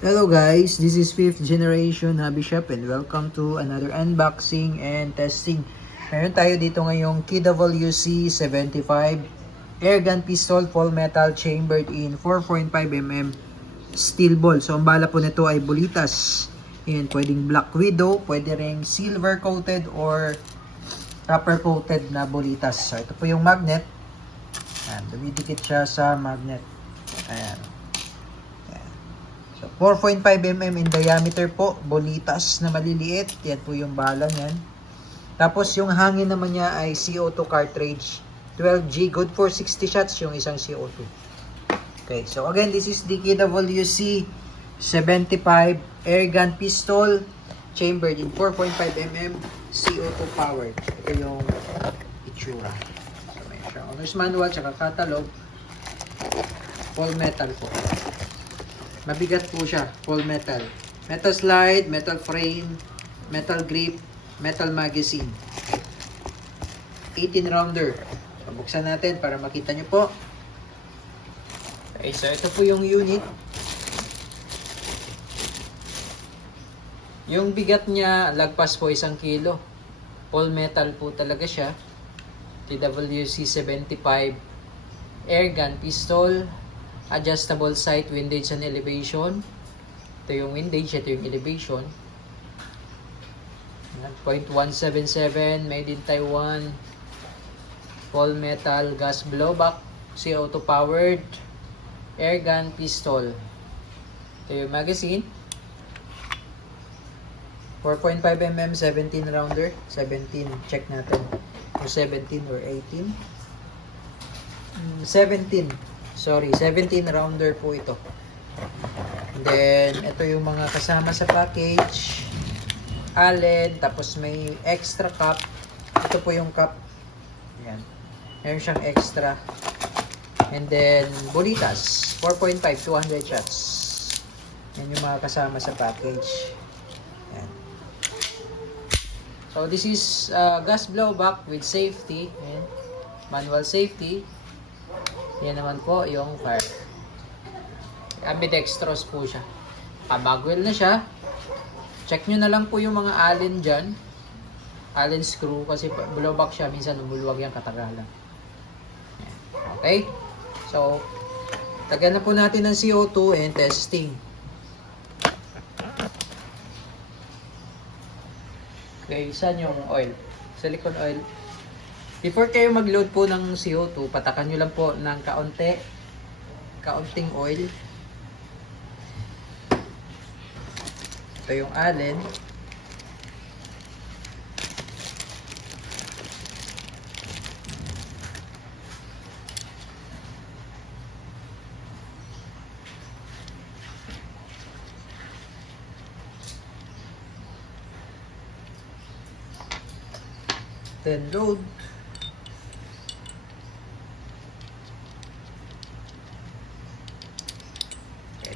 Hello guys, this is 5th generation Hobby Shop and welcome to another unboxing and testing. Meron tayo dito ngayong KWC 75 airgun pistol full metal chambered in 4.5mm steel ball. So ang bala po nito ay bulitas. Ayan, pwedeng black widow, pwede ring silver coated or copper coated na bulitas. So ito po yung magnet. Ayan, dumidikit siya sa magnet. Ayan. So, 4.5mm in diameter po, bolitas na maliliit. Yan po yung bala niyan. Tapos yung hangin naman niya ay CO2 cartridge. 12G, good for 60 shots yung isang CO2. Okay, so again, this is the KWC 75 airgun pistol chambered in 4.5mm CO2 powered. Ito yung itsura. So, may siya owner's manual, tsaka catalog. Full metal po. Mabigat po siya, full metal. Metal slide, metal frame, metal grip, metal magazine. 18 rounder. So, buksan natin para makita nyo po. Okay, so ito po yung unit. Yung bigat niya, lagpas po 1 kilo. Full metal po talaga siya. TWC 75 airgun pistol. Adjustable sight, windage and elevation. Ito yung windage, ito yung elevation. 0.177 made in Taiwan. Full metal gas blowback, CO2 powered airgun pistol. Ito yung magazine. 4.5mm 17 rounder. 17, check natin kung 17 or 18. 17. Sorry, 17 rounder po ito. And then, ito yung mga kasama sa package. Allen, tapos may extra cup. Ito po yung cup. Ayan. Meron siyang extra. And then, bulitas. 4.5, 200 shots. Yan yung mga kasama sa package. Ayan. So, this is gas blowback with safety. Ayan. Manual safety. Yan naman po yung fire. Ambidextrous po siya. Kabagwell na siya. Check nyo na lang po yung mga allen dyan. Allen screw kasi blowback siya. Minsan umulwag yung katagalan. Okay. So, tagyan na po natin ng CO2 and testing. Okay, saan yung oil? Silicone oil. Before kayo mag-load po ng CO2, patakan nyo lang po ng kaunting oil. Ito yung allen. Then load.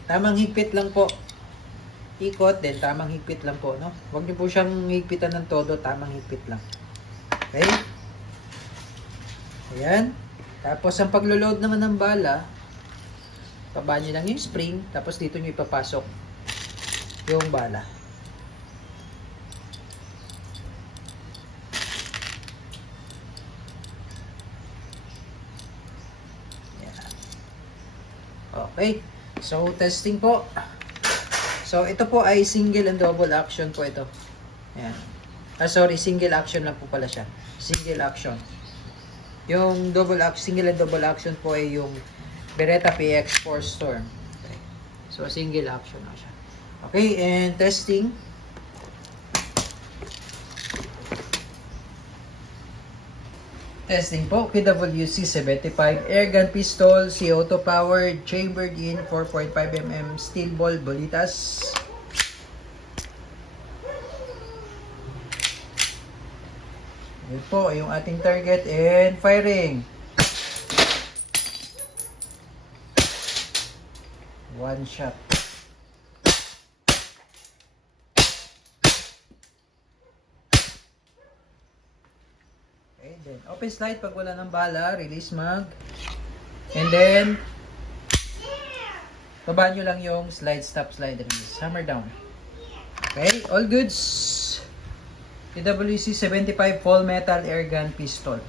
Tamang higpit lang po. Ikot, then tamang higpit lang po, no? Huwag niyo po siyang higpitan ng todo, tamang higpit lang. Okay? Ayan. Tapos, ang paglo-load naman ng bala, baba niyo lang yung spring, tapos dito niyo ipapasok yung bala. Ayan. Okay. So, testing po. So, ito po ay single and double action po ito. Ayan. Sorry, single action lang po pala siya. Single action. Yung single and double action po ay yung Beretta PX4 Storm. Okay. So, single action na siya. Okay, and testing. Testing po, KWC 75 airgun pistol, CO2 powered, chambered in 4.5mm steel ball bulitas. Yun po, yung ating target and firing. One shot. Okay, then open slide pag wala ng bala, release mag. And then Babaan nyo lang yung slide, stop, slide, release. Hammer down. Okay, all goods. PWC 75 full metal air gun pistol.